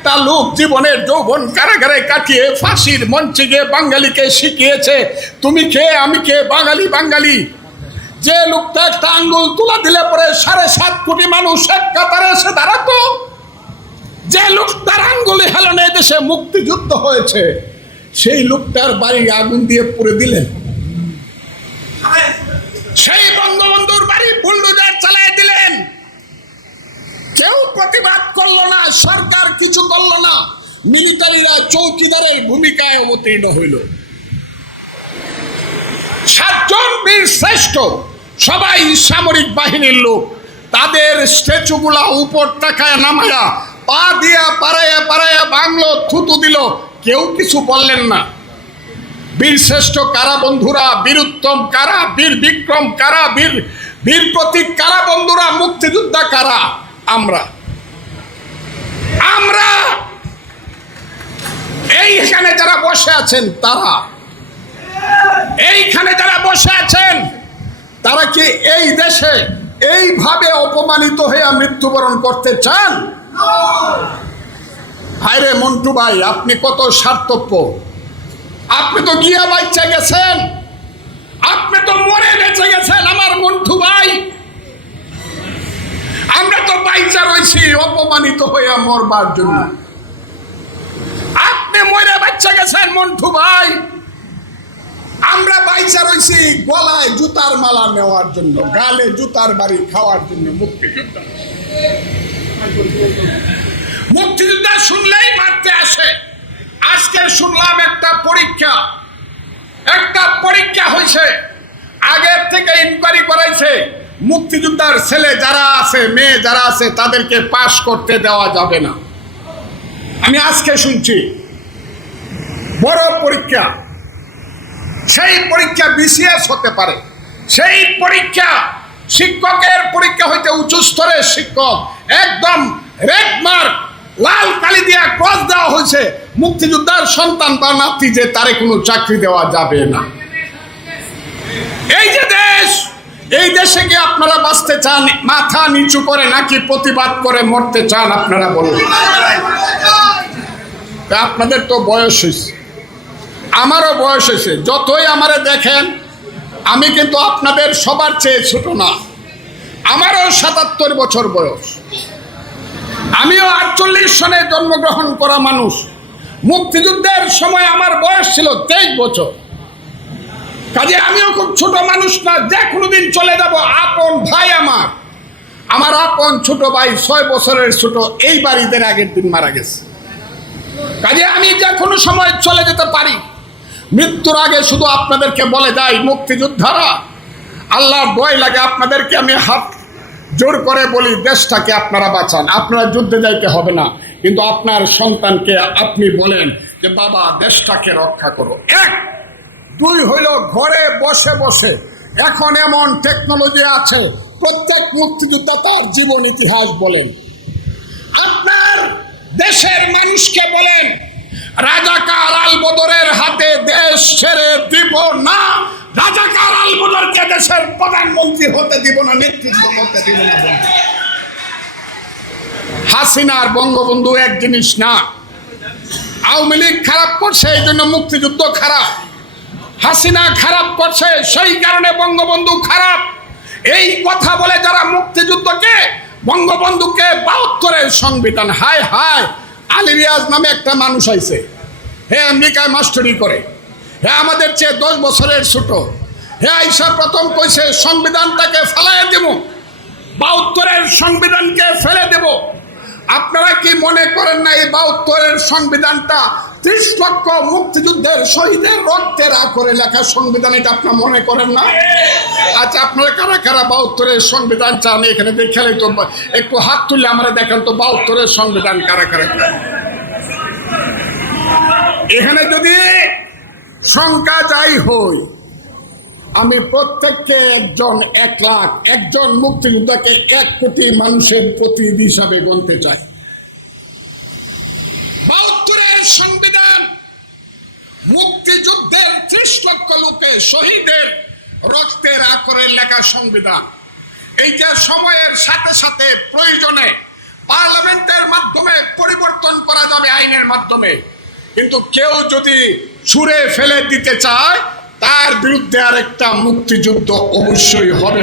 একটা লোক জীবনের যৌবন কারাগারে কাটিয়ে ফাঁসির মঞ্চে গিয়ে বাঙালিকে শিখিয়েছে, তুমি কে? আমি কে? বাঙালি বাঙালি। যে লোকটা একটা আঙ্গুল তুলা দিলে পরে সাড়ে সাত কোটি মানুষ এক কাতারে এসে দাঁড়াতো। যে লোকটার আঙ্গুলে হেলনে দেশে মুক্তিযুদ্ধ হয়েছে, সেই লোকটার বাড়ি আগুন দিয়ে পুড়ে দিলেন। সেই বঙ্গবন্ধুর বাড়ি বুলডোজার চালায় দিলেন। কেউ প্রতিবাদ করল না, সরকার কিছু করল না মিলিটারিরা চৌকিদারের ভূমিকায় অবতীর্ণ হইল। সাতজন বীর শ্রেষ্ঠ, সবাই সামরিক বাহিনীর লোক। তাদের স্ট্যাচুগুলা উপর টাকায় নামায়া, পা দিয়া পাড়াইয়া পাড়াইয়া বাংলো থুতু দিল, কেউ কিছু বললেন না। বীর শ্রেষ্ঠ কারা বন্ধুরা বীরুত্তম কারা, বীর বিক্রম কারা, বীর বীর প্রতীক কারা বন্ধুরা, মুক্তিযোদ্ধা কারা? আমরা। আমরা এইখানে যারা বসে আছেন, তারা। এইখানে যারা বসে আছেন, তারা কি এই দেশে এইভাবে অপমানিত হয়ে মৃত্যুবরণ করতে চান? হায়রে মন্টু ভাই, আপনি কত স্বার্থপ্য আপনি তো গিয়া বাচ্চা গেছেন। আপনি তো মরে বেঁচে গেছেন, আমার মন্টু ভাই আমরা তো বাইচা অপমানিত হইয়া মরবার জন্য। আপনি মরে বাচ্চা গেছেন, মন্টু ভাই। আমরা বাইচা রয়েছি গলায় জুতার মালা নেওয়ার জন্য, গালে জুতার বাড়ি খাওয়ার জন্য। মুক্তিযোদ্ধা। মুক্তিযোদ্ধা শুনলেই মারতে আসে। আজকে শুনলাম একটা পরীক্ষা। একটা পরীক্ষা হয়েছে আগের থেকে ইনকোয়ারি করাইছে মুক্তিযোদ্ধার ছেলে যারা আছে, মেয়ে যারা আছে, তাদেরকে পাশ করতে দেওয়া যাবে না। আমি আজকে শুনছি, বড় পরীক্ষা। সেই পরীক্ষা বিসিএস হতে পারে। সেই পরীক্ষা শিক্ষকের পরীক্ষা হইতে উচ্চ স্তরের শিক্ষক, একদম রেড মার্ক লাল কালি দিয়া ক্রস দেওয়া হয়েছে। মুক্তিযোদ্ধার সন্তান বা নাতি যে, তারে কোনো চাকরি দেওয়া যাবে না। এই যে দেশ এই দেশে কি আপনারা বাঁচতে চান? মাথা নিচু করে নাকি প্রতিবাদ করে মরতে চান আপনারা বলুন। আপনাদের তো বয়স হয়েছে আমারও বয়স হয়েছে যতই আমারে দেখেন, আমি কিন্তু আপনাদের সবার চেয়ে ছোট না। আমারও সাতাত্তর বছর বয়স। আমিও আটচল্লিশ সনে জন্মগ্রহণ করা মানুষ। মুক্তিযুদ্ধের সময় আমার বয়স ছিল তেইশ বছর। কাজে আমিও খুব ছোট মানুষ না, যে কোনোদিন চলে যাব আপন ভাই আমার। আমার আপন ছোট ভাই ছয় বছরের ছোট, এই বাড়িদের আগের দিন মারা গেছে। কাজে আমি যে কোনো সময় চলে যেতে পারি। মৃত্যুর আগে শুধু আপনাদেরকে বলে যাই মুক্তিযোদ্ধারা, আল্লাহর দয় লাগে আপনাদেরকে আমি হাত জোর করে বলি, দেশটাকে আপনারা বাঁচান। আপনারা যুদ্ধে যাইতে হবে না। কিন্তু আপনার সন্তানকে আপনি বলেন যে, বাবা, দেশটাকে রক্ষা করো। এক দুই হইল ঘরে বসে বসে। এখন এমন টেকনোলজি আছে, প্রত্যেক মুক্তিযোদ্ধা তার জীবন ইতিহাস বলেন। আপনার দেশের মানুষকে বলেন, রাজাকার আল বদরের হাতে দেশ ছেড়ে দিব না, রাজাকার আল বদরকে দেশের প্রধানমন্ত্রী হতে দিব না, নেতৃত্ব করতে দিব না হাসিনার বঙ্গবন্ধু এক জিনিস না, আওয়ামী লীগ খারাপ করছে, এই জন্য মুক্তিযুদ্ধ খারাপ। হাসিনা খারাপ করছে, সেই কারণে বঙ্গবন্ধু খারাপ। এই কথা বলে যারা মুক্তিযুদ্ধকে বঙ্গবন্ধুকে বাহাত্তরের সংবিধান, হায় হায়, আলী রিয়াজ নামে একটা মানুষ আইছে। হে আমেরিকায় মাস্টারি করে। হে আমাদের চেয়ে দশ বছরের ছোট। হে আইসা প্রথম কইছে, সংবিধানটাকে ফেলাই দেব। বাহাত্তরের সংবিধানকে ফেলে দেব। আপনারা কি মনে করেন না এই বাহাত্তরের সংবিধানটা ত্রিশ লক্ষ মুক্তিযুদ্ধের শহীদের রক্তের করে লেখা সংবিধান, এটা আপনার মনে করেন না? আচ্ছা আপনারা কারা কারা বাহাত্তরের সংবিধান চান? এখানে দেখালে তো একটু হাত তুলে আমরা দেখেন তো বাহাত্তরের সংবিধান কারা কারা এখানে যদি সংখ্যা যাই হই আমি প্রত্যেককে একজন এক লাখ, একজন মুক্তিযোদ্ধাকে এক কোটি মানুষের প্রতিনিধি হিসাবে গণতে চাই। সংবিধান মুক্তিযুদ্ধের ত্রিশ লক্ষ লোকে শহীদের রক্তের আকরে লেখা সংবিধান। এইটা সময়ের সাথে সাথে প্রয়োজনে পার্লামেন্টের মাধ্যমে পরিবর্তন করা যাবে আইনের মাধ্যমে, কিন্তু কেউ যদি ছুঁড়ে ফেলে দিতে চায় তার বিরুদ্ধে আরেকটা মুক্তিযুদ্ধ অবশ্যই হবে